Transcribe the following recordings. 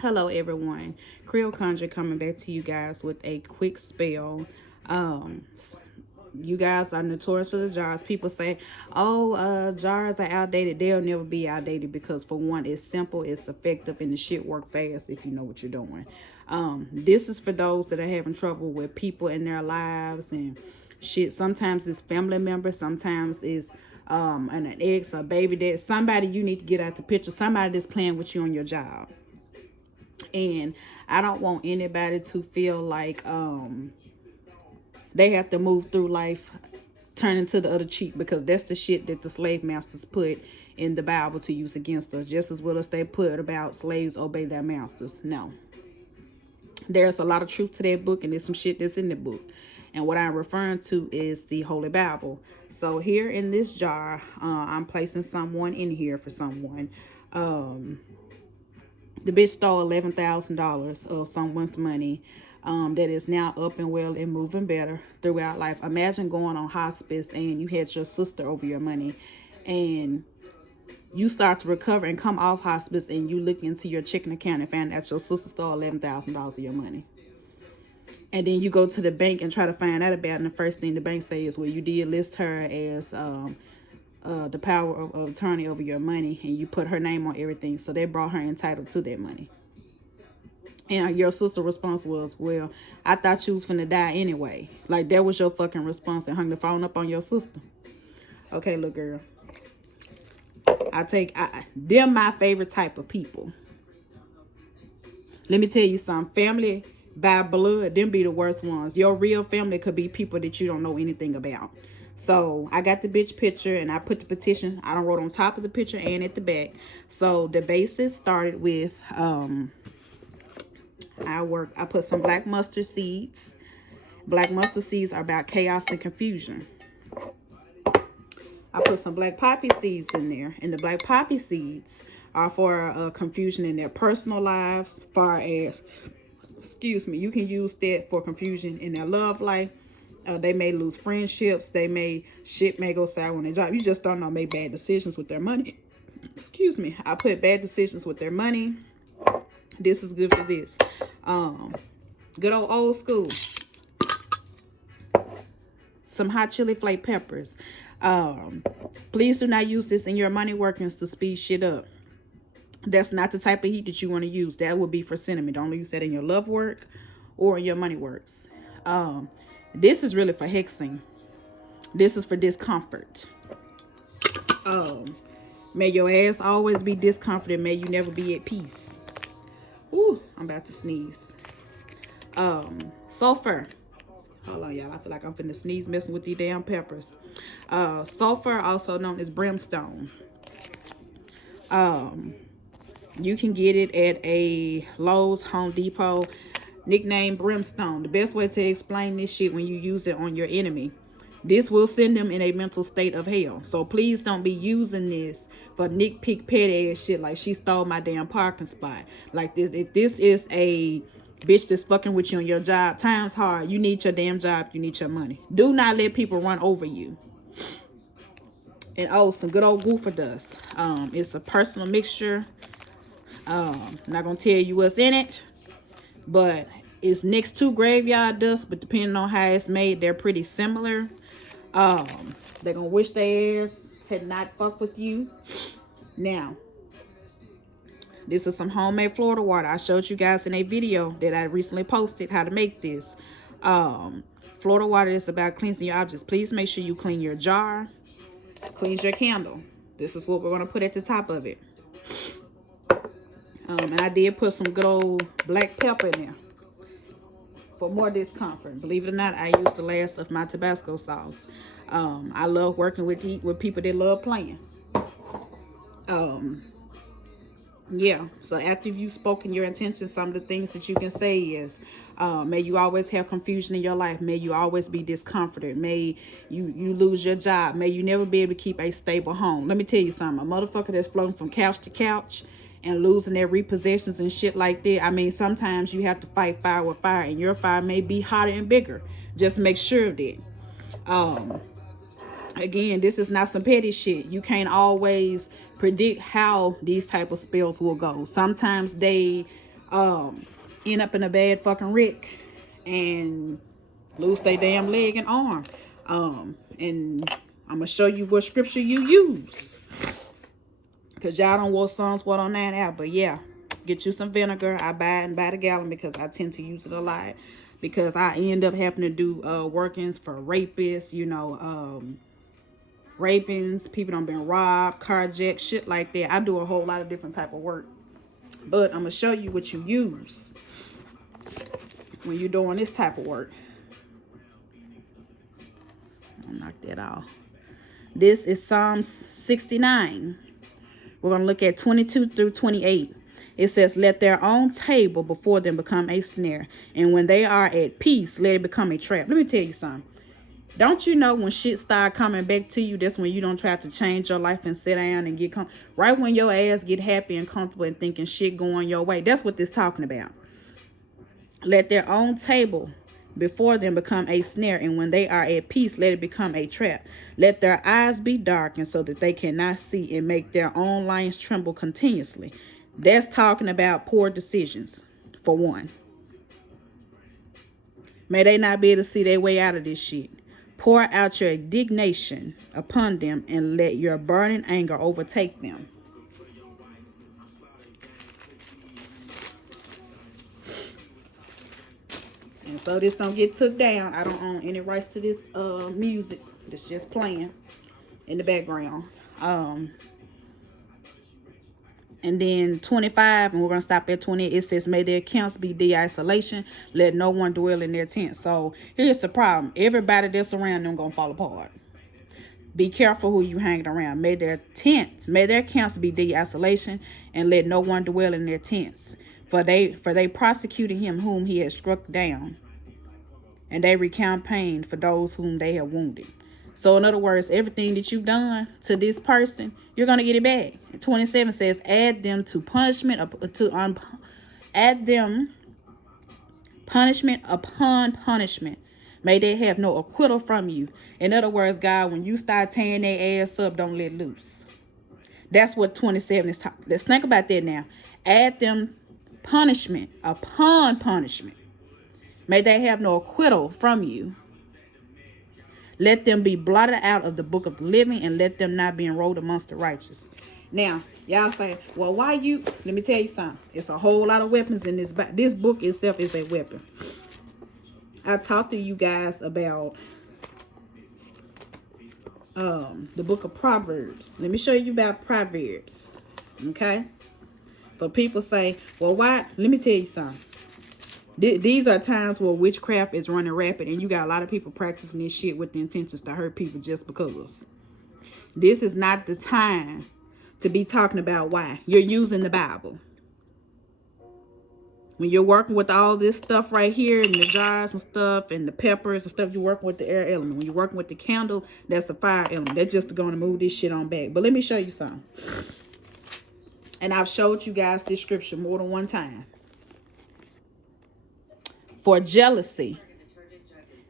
Hello everyone, Creole Conjure coming back to you guys with a quick spell. You guys are notorious for the jars. People say, oh, jars are outdated. They'll never be outdated because, for one, it's simple, it's effective, and the shit work fast if you know what you're doing. This is for those that are having trouble with people in their lives and shit. Sometimes it's family members, sometimes it's an ex, a baby dad, somebody you need to get out the picture, somebody that's playing with you on your job. And I don't want anybody to feel like they have to move through life turning to the other cheek, because that's the shit that the slave masters put in the Bible to use against us, just as well as they put about slaves obey their masters. No, there's a lot of truth to that book, and there's some shit that's in the book. And what I'm referring to is the Holy Bible. So here in this jar, I'm placing someone in here for someone. The bitch stole $11,000 of someone's money that is now up and well and moving better throughout life. Imagine going on hospice and you had your sister over your money, and you start to recover and come off hospice, and you look into your checking account and find out your sister stole $11,000 of your money. And then you go to the bank and try to find out about it, and the first thing the bank says is, well, you did list her as the power of attorney over your money, and you put her name on everything, so they brought her entitled to that money. And your sister's response was, well, I thought you was finna die anyway. Like, that was your fucking response, and hung the phone up on your sister. Okay, look, girl, they're my favorite type of people. Let me tell you something. Family by blood, them be the worst ones. Your real family could be people that you don't know anything about. So I got the bitch picture, and I put the petition. I wrote on top of the picture and at the back. So the basis started with I put some black mustard seeds. Black mustard seeds are about chaos and confusion. I put some black poppy seeds in there, and the black poppy seeds are for confusion in their personal lives. Far as, excuse me, you can use that for confusion in their love life. They may lose friendships. Shit may go sour on their job. You just don't know. Make bad decisions with their money. Excuse me. I put bad decisions with their money. This is good for this. Good old school. Some hot chili flake peppers. Please do not use this in your money workings to speed shit up. That's not the type of heat that you want to use. That would be for cinnamon. Don't use that in your love work or in your money works. This is really for hexing. This is for discomfort. May your ass always be discomforted. May you never be at peace. Ooh, I'm about to sneeze. Sulfur. Hold on, y'all. I feel like I'm finna sneeze messing with these damn peppers. Sulfur, also known as brimstone. You can get it at a Lowe's, Home Depot. Nickname brimstone. The best way to explain this shit when you use it on your enemy. This will send them in a mental state of hell. So please don't be using this for nitpick petty ass shit like she stole my damn parking spot. Like this, if this is a bitch that's fucking with you on your job, times hard. You need your damn job. You need your money. Do not let people run over you. And oh, some good old goofer dust. It's a personal mixture. Not gonna tell you what's in it, but it's next to graveyard dust. But depending on how it's made, they're pretty similar. They're gonna wish their ass had not fucked with you. Now, this is some homemade Florida water. I showed you guys in a video that I recently posted how to make this. Florida water is about cleansing your objects. Please make sure you clean your jar, cleanse your candle. This is what we're gonna put at the top of it. And I did put some good old black pepper in there for more discomfort. Believe it or not, I used the last of my Tabasco sauce. I love working with people that love playing. Yeah, so after you've spoken your intentions, some of the things that you can say is, may you always have confusion in your life. May you always be discomforted. May you lose your job. May you never be able to keep a stable home. Let me tell you something. A motherfucker that's floating from couch to couch and losing their repossessions and shit like that. I mean, sometimes you have to fight fire with fire, and your fire may be hotter and bigger. Just make sure of that. Again, this is not some petty shit. You can't always predict how these type of spells will go. Sometimes they end up in a bad fucking wreck and lose their damn leg and arm. And I'm gonna show you what scripture you use, because y'all don't want Psalms 109 out. But yeah, get you some vinegar. I buy it and buy the gallon because I tend to use it a lot, because I end up having to do workings for rapists, you know, rapings, people done been robbed, carjacked, shit like that. I do a whole lot of different type of work, but I'm gonna show you what you use when you're doing this type of work. I'll knock that off. This is Psalms 69. We're going to look at 22 through 28. It says, let their own table before them become a snare, and when they are at peace, let it become a trap. Let me tell you something. Don't you know when shit start coming back to you, that's when you don't try to change your life and sit down and get right when your ass get happy and comfortable and thinking shit going your way. That's what this talking about. Let their own table before them become a snare, and when they are at peace, let it become a trap. Let their eyes be darkened so that they cannot see, and make their own lions tremble continuously. That's talking about poor decisions, for one. May they not be able to see their way out of this shit. Pour out your indignation upon them, and let your burning anger overtake them. And so this don't get took down. I don't own any rights to this music. It's just playing in the background. And then 25, and we're going to stop at 20. It says, may their camps be de-isolation. Let no one dwell in their tent. So here's the problem. Everybody that's around them going to fall apart. Be careful who you hanging around. May their camps be de-isolation, and let no one dwell in their tents. For they persecuted him whom he had struck down, and they recount pain for those whom they have wounded. So in other words, everything that you've done to this person, you're going to get it back. 27 says, add them to punishment, add them punishment upon punishment. May they have no acquittal from you. In other words, God, when you start tearing their ass up, don't let loose. That's what 27 is talking. Let's think about that now. Add them punishment upon punishment. May they have no acquittal from you. Let them be blotted out of the book of the living, and let them not be enrolled amongst the righteous. Now, y'all say, well, why you? Let me tell you something. It's a whole lot of weapons in this. This book itself is a weapon. I talked to you guys about the book of Proverbs. Let me show you about Proverbs. Okay? But people say, well, why? Let me tell you something. These are times where witchcraft is running rapid, and you got a lot of people practicing this shit with the intentions to hurt people just because. This is not the time to be talking about why. You're using the Bible. When you're working with all this stuff right here, and the jars and stuff, and the peppers and stuff, you're working with the air element. When you're working with the candle, that's a fire element. They're just going to move this shit on back. But let me show you something. And I've showed you guys this scripture more than one time. For jealousy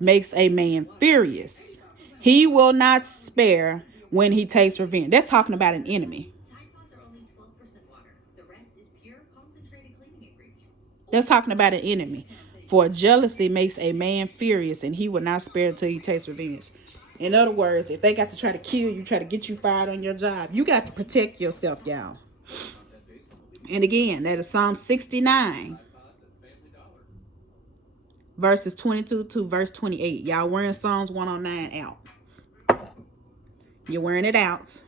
makes a man furious. He will not spare when he takes revenge. That's talking about an enemy. That's talking about an enemy. For jealousy makes a man furious, and he will not spare until he takes revenge. In other words, if they got to try to kill you, try to get you fired on your job, you got to protect yourself, y'all. And again, that is Psalm 69, verses 22 to verse 28. Y'all wearing Psalms 109 out. You're wearing it out.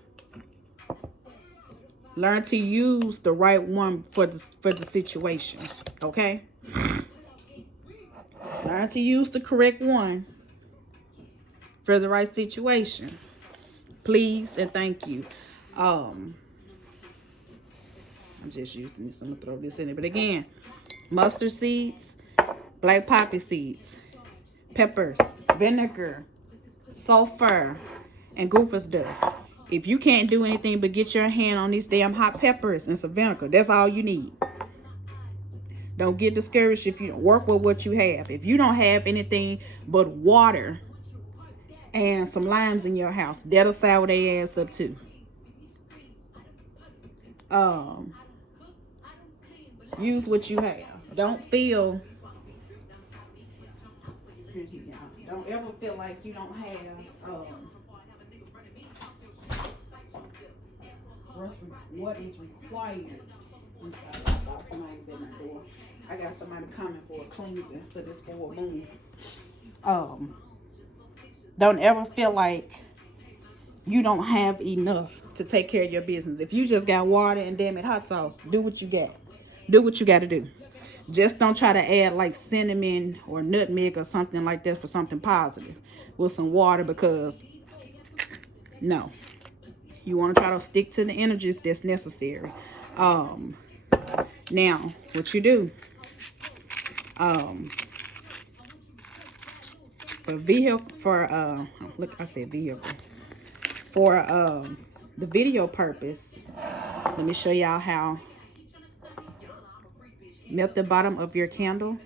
Learn to use the right one for the situation. Okay? Learn to use the correct one for the right situation. Please and thank you. I'm just using this. I'm going to throw this in there. But again, mustard seeds, black poppy seeds, peppers, vinegar, sulfur, and goopher's dust. If you can't do anything but get your hand on these damn hot peppers and some vinegar, that's all you need. Don't get discouraged if you don't work with what you have. If you don't have anything but water and some limes in your house, that'll sour their ass up too. Use what you have. Don't feel, don't ever feel like you don't have what is required. I'm sorry, I thought somebody's at my door. I got somebody coming for a cleansing for this full moon. Don't ever feel like you don't have enough to take care of your business. If you just got water and damn it hot sauce, do what you got. Do what you got to do. Just don't try to add like cinnamon or nutmeg or something like that for something positive with some water, because no. You want to try to stick to the energies that's necessary. Now, what you do, for vehicle, for look, I said vehicle, for the video purpose, let me show y'all how. Melt the bottom of your candle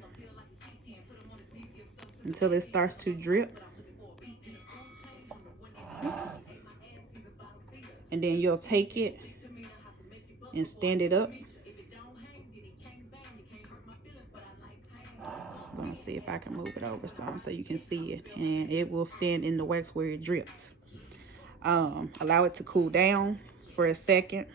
until it starts to drip. Oops. And then you'll take it and stand it up. I'm gonna see if I can move it over some so you can see it, and it will stand in the wax where it drips. Allow it to cool down for a second.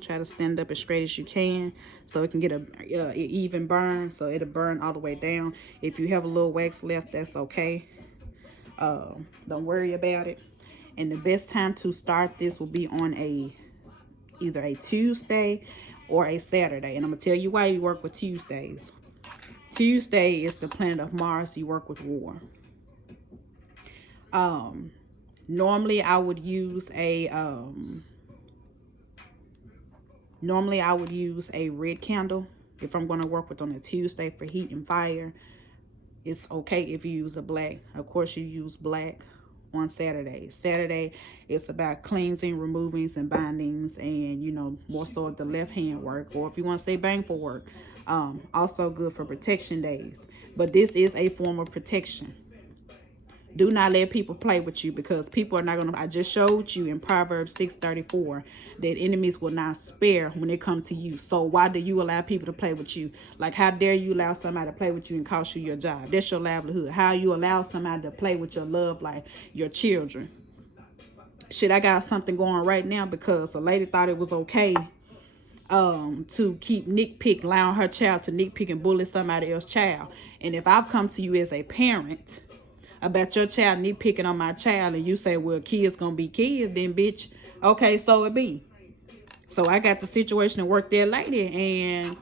Try to stand up as straight as you can so it can get a even burn, so it'll burn all the way down. If you have a little wax left, that's okay. Don't worry about it. And the best time to start this will be on either a Tuesday or a Saturday. And I'm gonna tell you why you work with Tuesdays. Tuesday is the planet of Mars. You work with war. Normally I would use a red candle if I'm going to work with on a Tuesday for heat and fire. It's okay if you use a black. Of course, you use black on Saturday. Saturday, it's about cleansing, removings, and bindings, and, you know, more so the left hand work, or if you want to say bangful work. Also good for protection days. But this is a form of protection. Do not let people play with you, because people are not going to. I just showed you in Proverbs 6:34 that enemies will not spare when they come to you. So why do you allow people to play with you? Like, how dare you allow somebody to play with you and cost you your job? That's your livelihood. How you allow somebody to play with your love, like your children? Shit, I got something going right now because a lady thought it was okay to keep allowing her child to nitpick and bully somebody else's child. And if I've come to you as a parent about your child nitpicking on my child, and you say, well, kids gonna be kids, then bitch, okay, so it be. So I got the situation to work that lady, and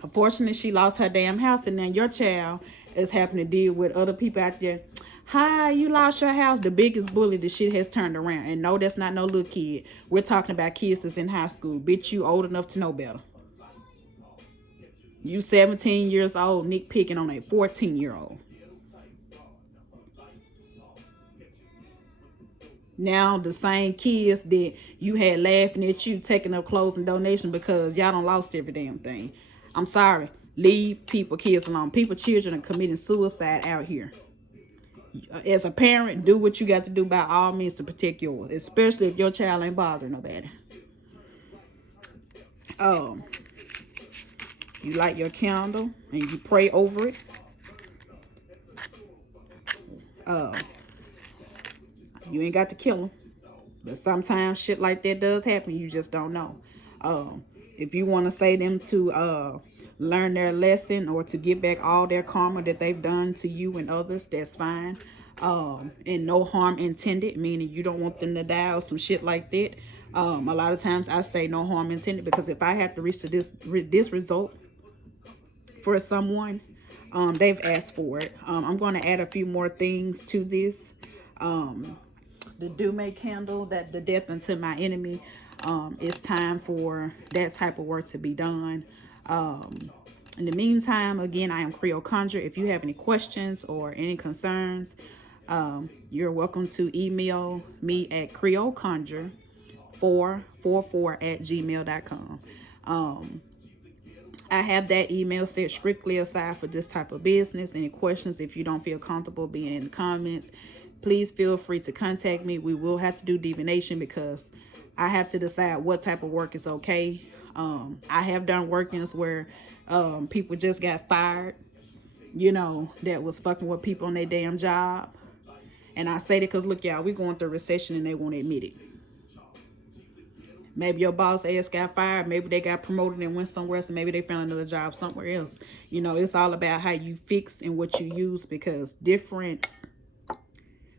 unfortunately she lost her damn house, and now your child is having to deal with other people out there. Hi, you lost your house. The biggest bully, the shit has turned around. And no, that's not no little kid. We're talking about kids that's in high school. Bitch, you old enough to know better. You 17 years old nitpicking on a 14-year-old. Now the same kids that you had laughing at you taking up clothes and donations because y'all done lost every damn thing. I'm sorry. Leave kids alone. Children are committing suicide out here. As a parent, do what you got to do by all means to protect yours, especially if your child ain't bothering nobody. You light your candle and you pray over it. You ain't got to kill them, but sometimes shit like that does happen. You just don't know. If you want to say them to learn their lesson or to get back all their karma that they've done to you and others, that's fine. And no harm intended, meaning you don't want them to die or some shit like that. A lot of times I say no harm intended, because if I have to reach to this result for someone, they've asked for it. I'm going to add a few more things to this. The Dume candle, that the death unto my enemy, it's time for that type of work to be done. In the meantime, again, I am Creole Conjure. If you have any questions or any concerns, you're welcome to email me at creoleconjure444@gmail.com. I have that email set strictly aside for this type of business. Any questions, if you don't feel comfortable being in the comments, please feel free to contact me. We will have to do divination because I have to decide what type of work is okay. I have done workings where people just got fired, you know, that was fucking with people on their damn job. And I say that because, look, y'all, we going through a recession and they won't admit it. Maybe your boss ass got fired. Maybe they got promoted and went somewhere else. And maybe they found another job somewhere else. You know, it's all about how you fix and what you use, because different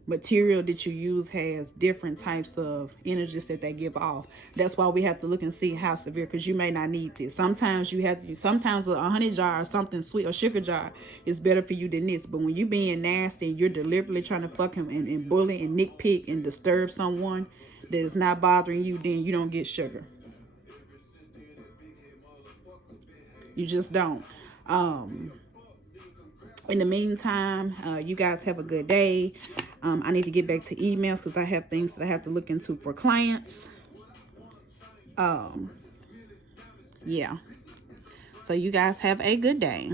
material that you use has different types of energies that they give off. That's why we have to look and see how severe, because you may not need this. Sometimes you have to use, sometimes a honey jar or something sweet or sugar jar is better for you than this. But when you being nasty and you're deliberately trying to fuck him and bully and nitpick and disturb someone that is not bothering you, then you don't get sugar. You just don't. In the meantime, you guys have a good day. I need to get back to emails because I have things that I have to look into for clients. Yeah. So you guys have a good day.